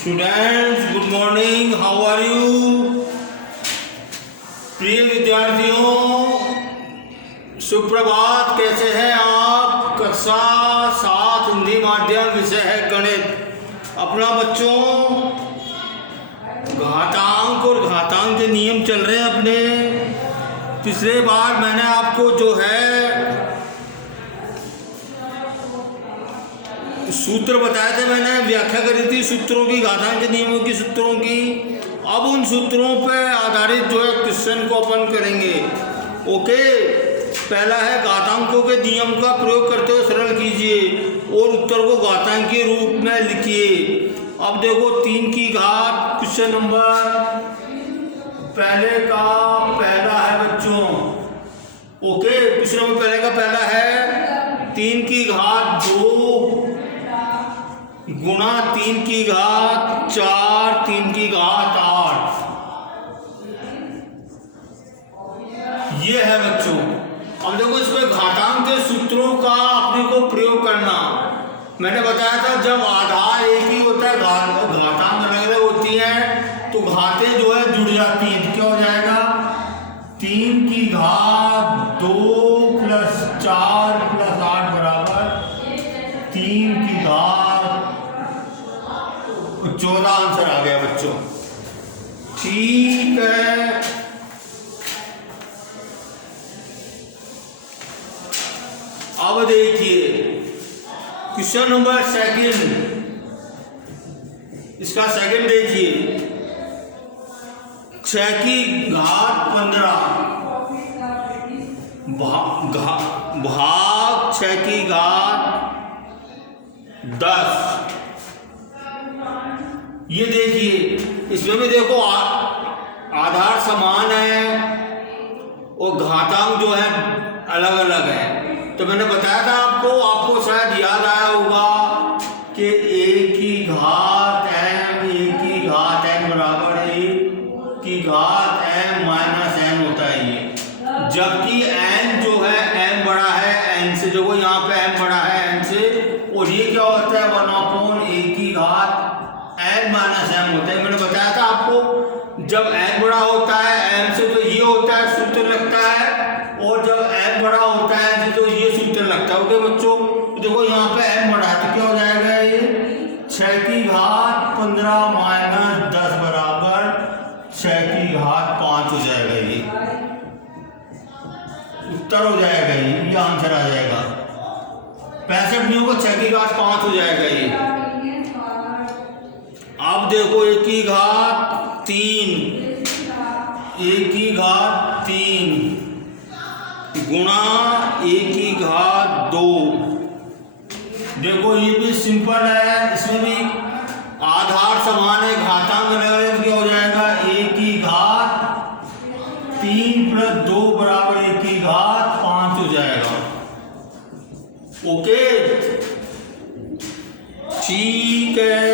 Students good morning, how are you. प्रिय विद्यार्थियों, सुप्रभात। कैसे हैं आप। कक्षा 7 हिंदी माध्यम, विषय है गणित। अपना बच्चों, घातांक और घातांक के नियम चल रहे हैं अपने। पिछले बार मैंने आपको जो है सूत्र बताए थे, मैंने व्याख्या करी थी सूत्रों की, घातांक के नियमों की, सूत्रों की। अब उन सूत्रों पर आधारित जो है क्वेश्चन को अपन करेंगे। ओके, पहला है घातांकों के नियम का प्रयोग करते हुए सरल कीजिए और उत्तर को घातांक के रूप में लिखिए। अब देखो 3 की घात, क्वेश्चन नंबर पहले का पहला है बच्चों। ओके, क्वेश्चन नंबर पहले का पहला है 3 की घात 2 गुणा 3 की घात 4 3 की घात 8। ये है बच्चों। अब देखो इसमें घातांक के सूत्रों का अपने को प्रयोग करना। मैंने बताया था जब आधार एक ही होता है, घातांक अलग अलग होती है तो घातें जो है जुड़ जाती हैं। तो क्या हो जाएगा 3 की घात 2 प्लस 4 प्लस 8 बराबर 3 की घात 14। आंसर आ गया बच्चों। ठीक है, अब देखिए क्वेश्चन नंबर सेकंड, इसका सेकंड देखिए। 6 की घात 15 भाग 6 की घात 10। ये देखिए, इसमें भी देखो आधार समान है और घातांक जो है अलग अलग है। तो मैंने बताया था आपको शायद याद आया होगा कि a की घात m, a की घात n बराबर a की घात m माइनस n होता है ये। जबकि n जो है m बड़ा है n से, जो यहाँ पे m बड़ा है n से, और ये क्या होता है 1/a की घात n माइनस m होता है। मैंने बताया था आपको जब n बड़ा होता है m से तो ये होता है सूत्र लगता है, और जब m बड़ा होता है n से तो ये सूत्र लगता है। ओके बच्चों, देखो यहाँ पे m बड़ा है तो क्या हो जाएगा ये 6 की घात 15 माइनस 10 बराबर 6 की घात 5 हो जाएगा। ये उत्तर हो जाएगा, ये आंसर आ जाएगा। 65 नहीं होगा, 6 की घात 5 हो जाएगा ये। अब देखो 1 की घात 3, 1 की घात 3 गुणा 1 की घात 2। देखो ये भी सिंपल है, इसमें भी आधार समान है, घातांक अलग क्या हो जाएगा 1 की घात 3 प्लस 2 बराबर 1 की घात 5 हो जाएगा। ओके, ठीक है।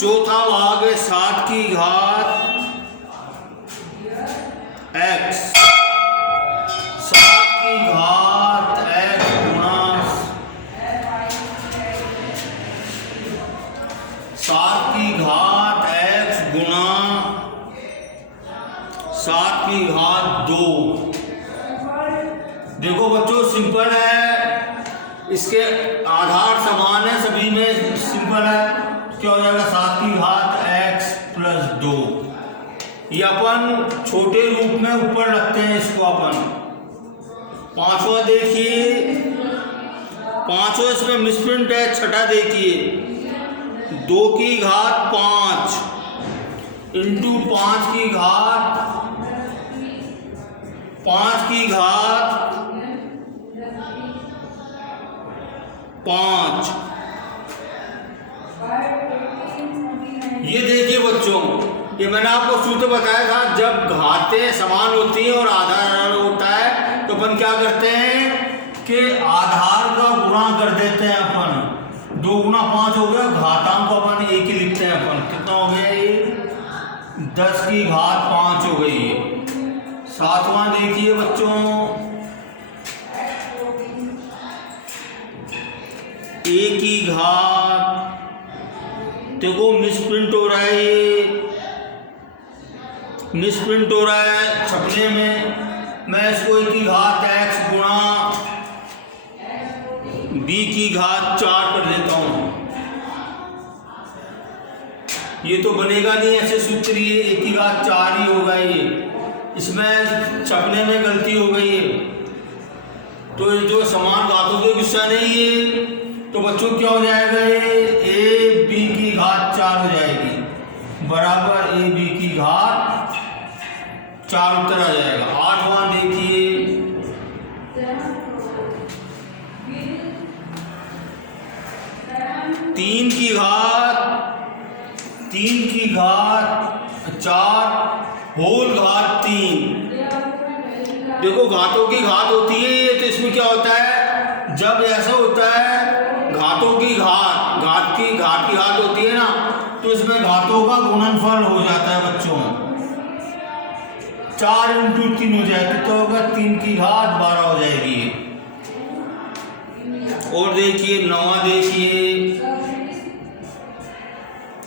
चौथा भाग है 7 की घात x, 7 की घात x गुणा 7 की घात x गुणा 7 की घात 2। देखो बच्चों सिंपल है, इसके आधार समान है, सभी में सिंपल है। क्या हो जाएगा 7 की घात x प्लस 2। ये अपन छोटे रूप में ऊपर रखते हैं इसको अपन। पांचवा देखिए, पांचवा इसमें मिसप्रिंट है। छठा देखिए 2 की घात 5 इंटू 5 की घात 5। ये देखिए बच्चों, ये मैंने आपको सूत्र बताया था जब घातें समान होती हैं और आधार अलग होता है तो अपन क्या करते हैं कि आधार का गुणा कर देते हैं अपन। 2 गुणा 5 हो गया, घातांक को अपन 1 ही लिखते हैं अपन। कितना हो गया ये 10 की घात 5 हो गई ये। 7वां देखिए बच्चों, 1 की घात देखो मिसप्रिंट हो रहा है, ये मिसप्रिंट हो रहा है छपने में। मैं इसको e की घात x गुणा b की घात 4 कर देता हूँ। ये तो बनेगा नहीं ऐसे सूत्र, ये 1 की घात 4 ही होगा। ये इसमें छपने में गलती हो गई है। तो ये जो समान घातों के विषय नहीं है, तो बच्चों क्या हो जाएगा, ये a b की घात 4 हो जाएगी बराबर a b की घात 4 उत्तर आ जाएगा। 8वां देखिए, तीन की घात 4 होल घात 3। देखो घातों की घात होती है ये, तो इसमें क्या होता है, जब ऐसा होता है घातों की घात की घात होती है ना, तो इसमें घातों का गुणनफल हो जाता है बच्चों। 4 × 3 हो जाएगा, तो होगा 3 की घात 12 हो जाएगी। और देखिए 9वां देखिए,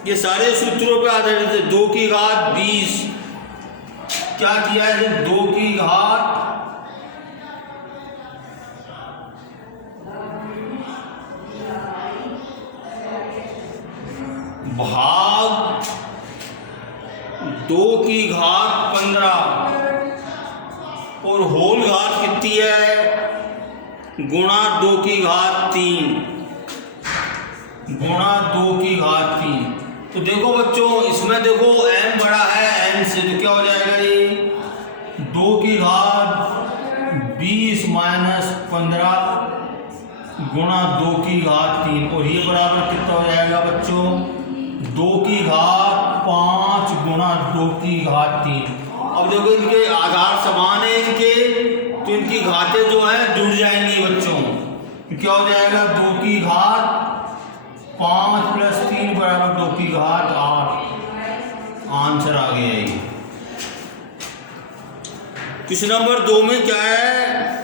ये सारे सूत्रों पे आधारित है। 2 की घात 20, क्या किया है, 2 की घात भाग 2 की घात 15 और होल घात कितनी है, गुणा 2 की घात 3 गुणा 2 की घात 3। तो देखो बच्चों, इसमें देखो n बड़ा है n से, तो क्या हो जाएगा, ये 2 की घात 20 माइनस 15 गुणा 2 की घात 3, और ये बराबर कितना हो जाएगा बच्चों, 2 की घात 5 गुणा 2 की घात 3। अब देखो इनके आधार समान है इनके, तो इनकी घातें जो है जुड़ जाएंगी बच्चों। क्या हो जाएगा, 2 की घात 5 + 3 बराबर 2 की घात 8। आंसर आ गया ये। क्वेश्चन नंबर 2 में क्या है,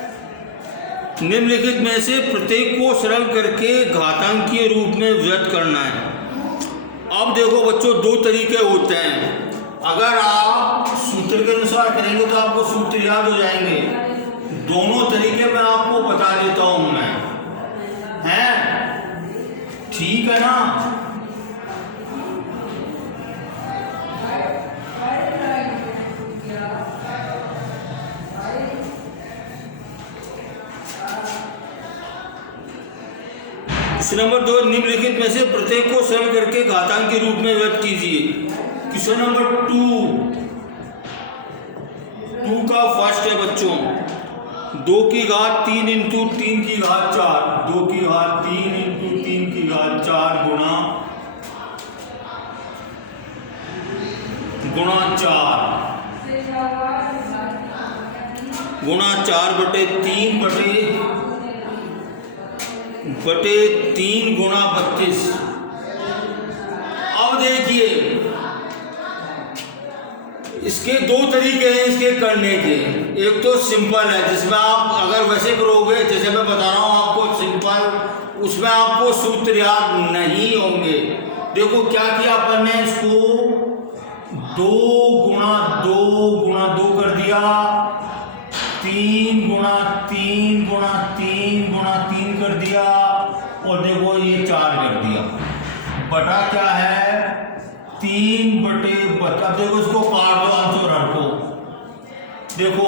निम्नलिखित में से प्रत्येक को सरल करके घातांकीय रूप में व्यक्त करना है। अब देखो बच्चों, 2 तरीके होते हैं। अगर आप सूत्र के अनुसार करेंगे तो आपको सूत्र याद हो जाएंगे। दोनों तरीके मैं आपको बता देता हूं मैं, हैं, ठीक है ना। क्वेश्चन नंबर 2, निम्नलिखित में से प्रत्येक को सरल करके घातांक के रूप में व्यक्त कीजिए। क्वेश्चन नंबर 2 का फर्स्ट है बच्चों, 2 की घात 3 × 3 की घात 4, 2 की घात 3 × 3 की घात 4 गुणा 4/3 बटे 3 गुणा 32। अब देखिए, इसके 2 तरीके हैं इसके करने के। एक तो सिंपल है, जिसमें आप अगर वैसे करोगे जैसे मैं बता रहा हूं आपको सिंपल, उसमें आपको सूत्र याद नहीं होंगे। देखो क्या किया अपन ने, इसको 2 गुणा 2 कर दिया, 3 गुणा 3 गुणा 3 गुणा 3 कर दिया, और देखो ये 4 कर दिया। बटा क्या है, 3/32। अब देखो इसको काट दो आंसर हटो। देखो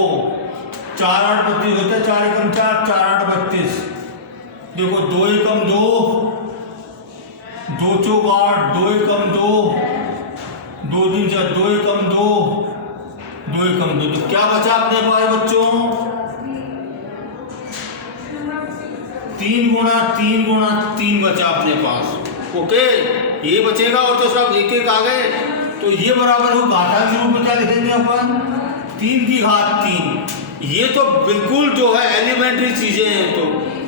4 8 32 होता है, 4 एकम 4, 4 8 32। देखो 2 एकम 2, 2 चौक 8, 2 एकम 2, 2 3 4, 2 एकम 2, 2 एकम 2। तो क्या बचा अपने पास बच्चों, 3 गुणा 3 गुणा 3 बचा अपने पास। ओके, ये बचेगा और तो सब एक एक आ गए। तो ये बराबर हो घातांक रूप में क्या लिखेंगे अपन, 3 की घात 3। ये तो बिल्कुल जो है एलिमेंट्री चीजें हैं, तो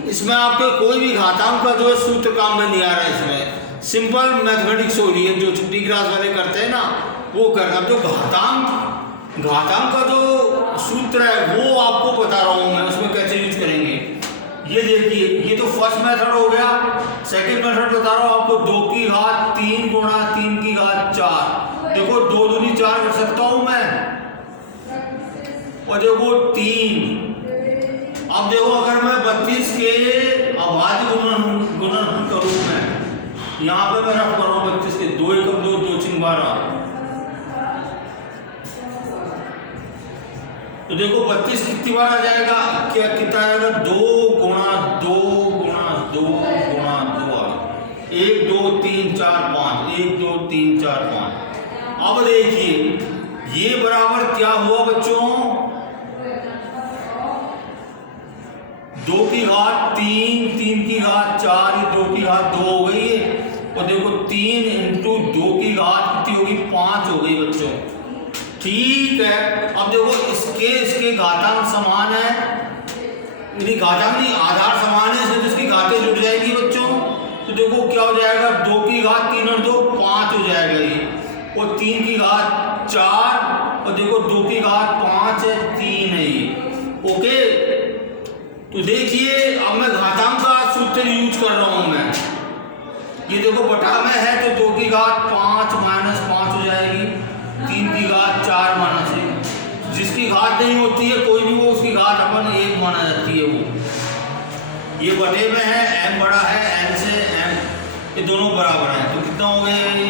इसमें आपके कोई भी घातांक का जो है सूत्र काम में नहीं आ रहा है। इसमें सिंपल मैथमेटिक्स हो रही है, जो छोटी क्लास वाले करते हैं ना वो करना। तो घातांक का जो सूत्र है वो आपको बता रहा हूं मैं, उसमें कैसे यूज करेंगे। ये देखिए, ये तो फर्स्ट मेथड हो गया। सेकंड मेथड बता रहा हूं आपको, 2 की घात 3 गुणा 3 की घात 4। देखो 2 दूनी 4 कर सकता हूं मैं, और देखो 3। अब देखो अगर मैं 32 के अभाज्य गुणन करूं मैं, यहां पे मैं रख कर रहा हूं 32 के 2 एकम 2 2 6 12। तो देखो 32 कितनी बार आ जाएगा, क्या कितना आएगा, 2 गुणा 2 गुणा 2 गुणा 2 आ गया। 1 2 3 4 5, 1 2 3 4 5। अब देखिए ये बराबर क्या हुआ बच्चों, 2 की घात 3, 3 की घात 4, ये 2 की घात 2 हो गई है। और देखो 3 इंटू 2 की घात कितनी होगी, 5 हो गई बच्चों। ठीक है, अब देखो इसके घातांक समान है, यदि घातांक नहीं आधार समान है, इसलिए इसकी घातें जुड़ जाएगी बच्चों। तो देखो क्या हो जाएगा, 2 की घात 3 और 2 5 हो जाएगा ये, और 3 की घात 4, और देखो 2 की घात 5 है, 3 है ये। ओके, तो देखिए अब मैं घातांक का सूत्र यूज कर रहा हूं मैं। ये देखो बटा में है तो 2 की घात 5 माइनस 5 हो जाएगी, 3 की घात 4 माइनस 1। जिसकी घात नहीं होती है कोई भी, वो उसकी घात अपन 1 माना जाती है वो। ये बटे में है, m बड़ा है n से, m ये दोनों बराबर हैं, तो कितना हो गया ये,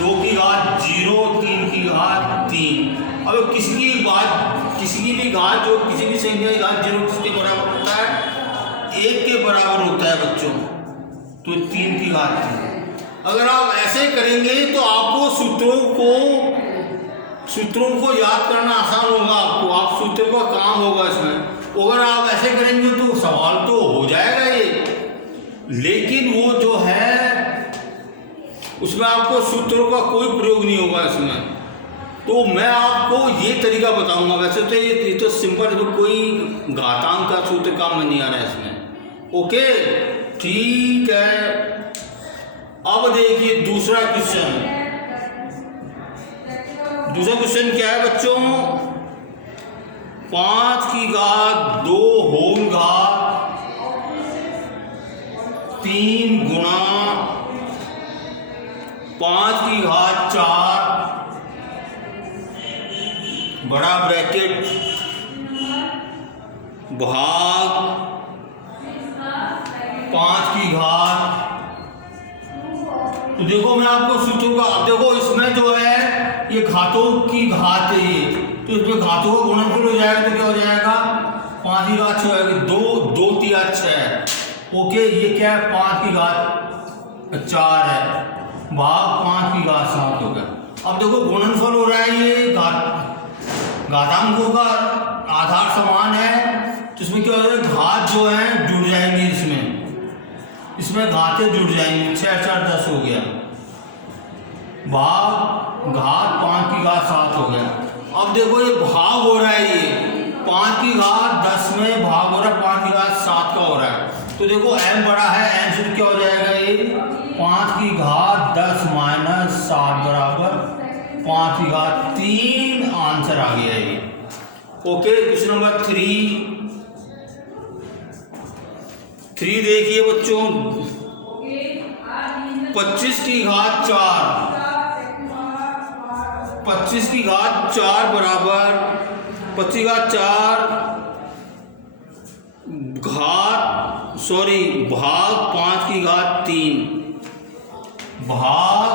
2 की घात 0, 3 की घात 3। अब किसी की भी घात जो किसी भी संख्या की घात 0 किसके बराबर होता है, 1 के बराबर होता है बच्चों, तो 3 की घात 3। अगर आप ऐसे करेंगे तो आपको सूत्रों को याद करना आसान होगा, आप सूत्रों का काम होगा इसमें। अगर आप ऐसे करेंगे तो सवाल तो हो जाएगा ये, लेकिन वो जो है उसमें आपको सूत्रों का कोई प्रयोग नहीं होगा इसमें। तो मैं आपको ये तरीका बताऊंगा। वैसे तो ये तो सिंपल, तो कोई घातांक का सूत्र काम में नहीं आ रहा है इसमें। ओके ठीक है, अब देखिए दूसरा क्वेश्चन। दूसरा क्वेश्चन क्या है बच्चों, 5 की घात 2 होल घात 3 गुणा 5 की घात 4 बड़ा ब्रैकेट भाग 5 की घात। तो देखो मैं आपको सूत्रों का, अब देखो इसमें जो है ये घातों की घात है ये, तो इसमें घातों का गुणनफल हो जाएगा तो क्या हो जाएगा, 5 की घात 6 होगी, 2 3 6। ओके, ये क्या है, 5 की घात 4 है भाग 5 की घात 7 हो गया। अब देखो गुणनफल हो रहा है, ये घातांकों का आधार समान है, तो इसमें क्या हो रहा है, घात जो है जुड़ जाएंगे, इसमें घातें जुड़ जाएंगी, 6 4 10 हो गया, भाग घात 5 की घात 7 हो गया। अब देखो ये भाग हो रहा है, ये 5 की घात 10 में भाग हो रहा है, 5 की घात 7 का हो रहा है। तो देखो m बड़ा है, m से क्या हो जाएगा, ये 5 की घात 10 माइनस 7 बराबर 5 की घात 3। आंसर आ गया ये। ओके, क्वेश्चन नंबर 3 देखिए बच्चों, 25 की घात 4, 25 की घात 4 बराबर 25 की घात 4 भाग 5 की घात 3 भाग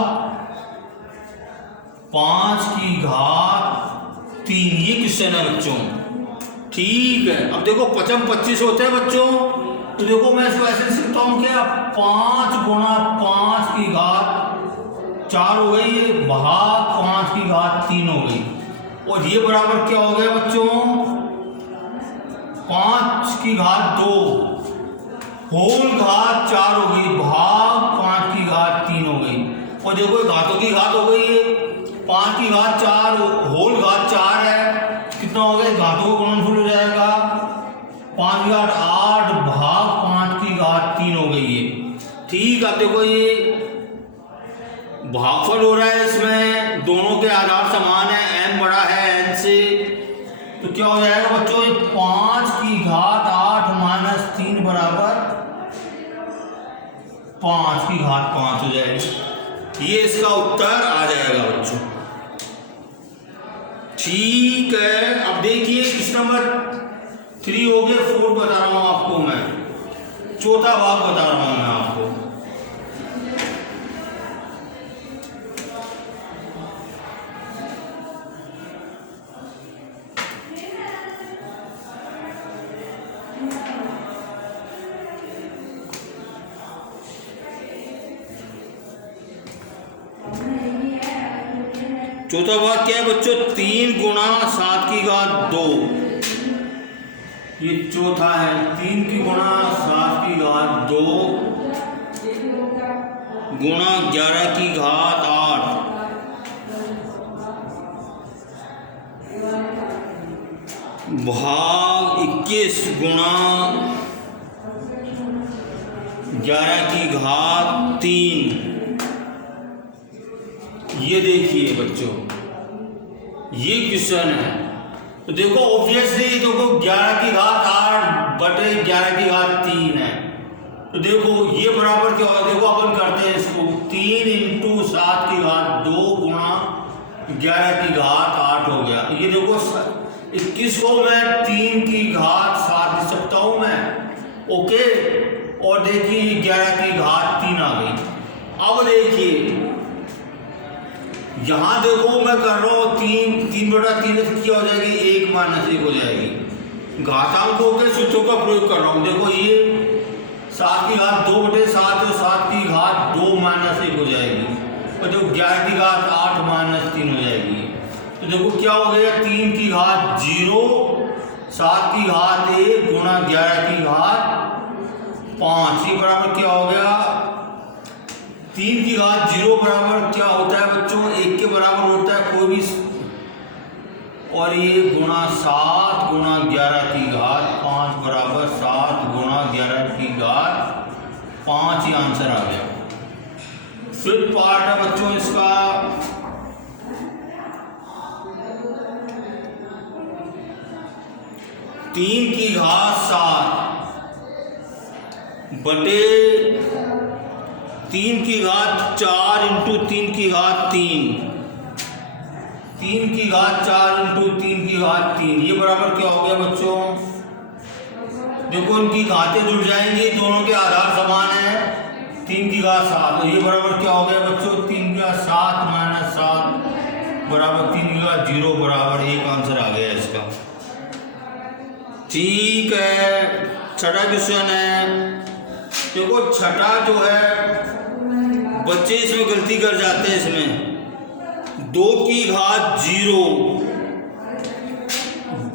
5 की घात 3। ये क्वेश्चन है बच्चों, ठीक है। अब देखो 25 होते हैं बच्चों, तो देखो मैं इसको ऐसे लिखता हूं क्या, 5 गुणा 5 की घात 4 हो गई, ये भाग 5 की घात 3 हो गई, और ये बराबर क्या हो गया बच्चों, 5 की घात 2 होल घात 4 हो गई, भाग 5 की घात 3 हो गई। और देखो घातों की घात हो गई है, 5 की घात 4 होल घात 4 है, कितना हो गया, घातों का गुणनफल हो जाएगा, 5 की घात 8 भाग 5 की घात 3 हो गई है। ठीक है, देखो ये भागफल हो रहा है, इसमें दोनों के आधार समान है, m बड़ा है n से, तो क्या हो जाएगा बच्चों, 5 की घात 8 माइनस बराबर 5 की घात 5 हो जाएगी। ये इसका उत्तर आ जाएगा बच्चों। ठीक है, अब देखिए क्वेश्चन नंबर 3 हो गया। 4 बता रहा हूं आपको मैं, चौथा भाग बता रहा हूं मैं आपको। चौथा भाग क्या है बच्चों? 3 गुणा 7 की घात 2। ये चौथा है। 3 की गुणा 7 की घात 2 गुणा 11 की घात 8 भाग 21 गुणा 11 की घात 3। ये देखिए बच्चों, ये क्वेश्चन है। तो देखो ऑब्वियसली देखो 11 की घात 8 बटे 11 की घात 3 है। तो देखो ये बराबर क्या होगा? देखो अपन करते हैं इसको। 3 इंटू 7 की घात 2 गुणा 11 की घात 8 हो गया। ये देखो 21 को मैं 3 की घात 7 लिख सकता हूं मैं, ओके। और देखिए 11 की घात 3 आ गई। अब देखिए यहां देखो मैं कर रहा हूं 3 बटा 3 क्या हो जाएगी? 1 माइनस 1 हो जाएगी। घातांकों के सूत्रों का प्रयोग कर रहा हूं। देखो ये 7 की घात 2 बटे 7 और 7 की घात 2 माइनस 1 हो जाएगी। और देखो 11 की घात 8 माइनस 3 हो जाएगी। तो देखो क्या हो गया? 3 की घात 0 7 की घात 1 गुणा 11 की घात 5। ये बराबर क्या हो गया? 3 की घात 0 बराबर क्या होता है बच्चों? 1 के बराबर होता है कोई भी। और ये गुणा 7 गुणा 11 की घात 5 बराबर 7 गुणा 11 की घात 5। ये आंसर आ गया। फिफ्थ पार्ट है बच्चों इसका। तीन की घात 7 बटे 3 की घात 4 इंटू 3 की घात 3। 3 की घात 4 इंटू 3 की घात 3। ये बराबर क्या हो गया बच्चों? देखो इनकी घातें जुड़ जाएंगी, दोनों के आधार समान है। 3 की घात 7। ये बराबर क्या हो गया बच्चों? 3 की घात 7 माइनस 7 बराबर 3 की घात 0 बराबर 1। आंसर आ गया इसका। ठीक है, छठा क्वेश्चन है। देखो छठा जो है बच्चे इसमें गलती कर जाते हैं। इसमें 2 की घात 0,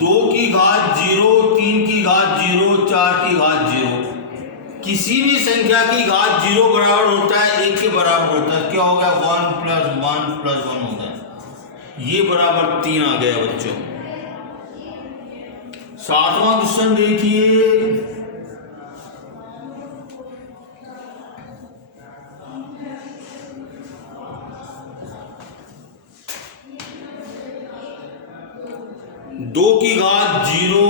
2 की घात 0, 3 की घात 0, 4 की घात 0। किसी भी संख्या की घात 0 बराबर होता है 1 के बराबर होता है। क्या हो गया? 1 + 1 + 1 होता है। ये बराबर 3 आ गया बच्चों। सातवां क्वेश्चन देखिए। दो की घात 0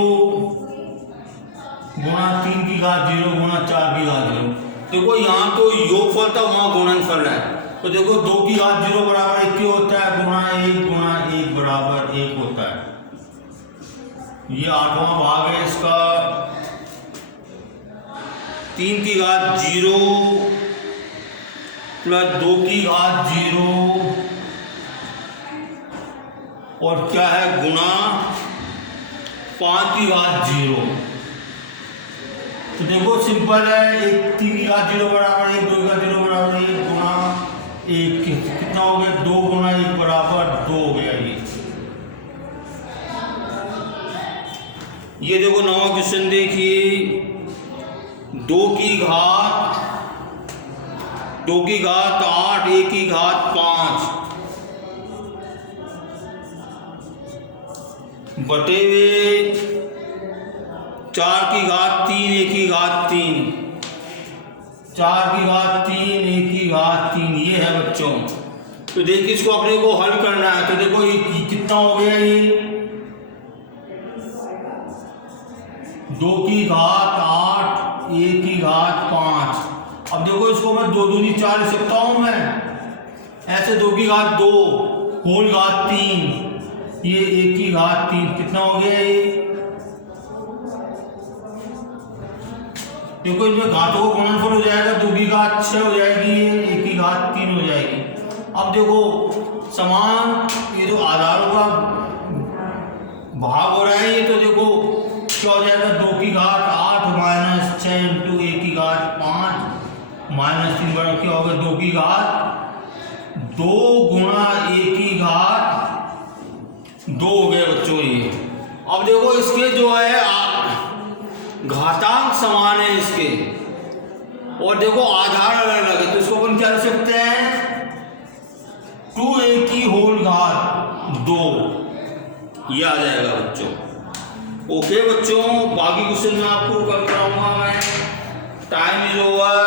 गुणा 3 की घात 0 गुणा 4 की घात 0। देखो यहाँ तो योगफल था, वहां गुणनफल है। तो देखो 2 की घात 0 बराबर 1 होता है, गुणा 1 बराबर 1 होता है। ये आठवां भाग है इसका। 3 की घात 0 प्लस 2 की घात 0 और क्या है? गुणा 5 की घात 0। तो देखो सिंपल है। 3 की घात 0 बराबर 1, 2 की घात 0 बराबर 1 गुणा 1 कितना हो गया? 2 गुणा 1 बराबर 2 हो गया। ये देखो नवा क्वेश्चन देखिए। 2 की घात 8, 1 की घात 5 बटे 4 की घात 3, 1 की घात 3। 4 की घात 3, 1 की घात 3। ये है बच्चों। तो देखिए इसको अपने को हल करना है। तो देखो ये कितना हो गया? ये 2 की घात 8, ए की घात 5। अब देखो इसको मैं 2 दूनी 4 लिख सकता हूं मैं, ऐसे 2 की घात 2 होल घात 3, ये ए की घात 3 कितना हो गया ये, देखो इसमें घातों का गुणनफल हो जाएगा, 2 की घात 6 हो जाएगी, ये ए की घात 3 हो जाएगी। अब देखो समान ये जो आधारों का भाग हो रहा है, ये तो देखो क्या हो जाएगा, 2 की घात 8 माइनस 6 इंटू ए की घात 5 माइनस 3 बड़ा क्या होगा, 2 की घात 2 गुणा ए की घात 2 हो गए बच्चों ये। अब देखो इसके जो है घातांक समान है इसके, और देखो आधार अलग अलग है, तो इसको अपन क्या लिख सकते हैं, 2a की होल घात 2, ये आ जाएगा बच्चों। ओके बच्चों, बाकी क्वेश्चन में आपको कल कराऊंगा मैं। Time is over.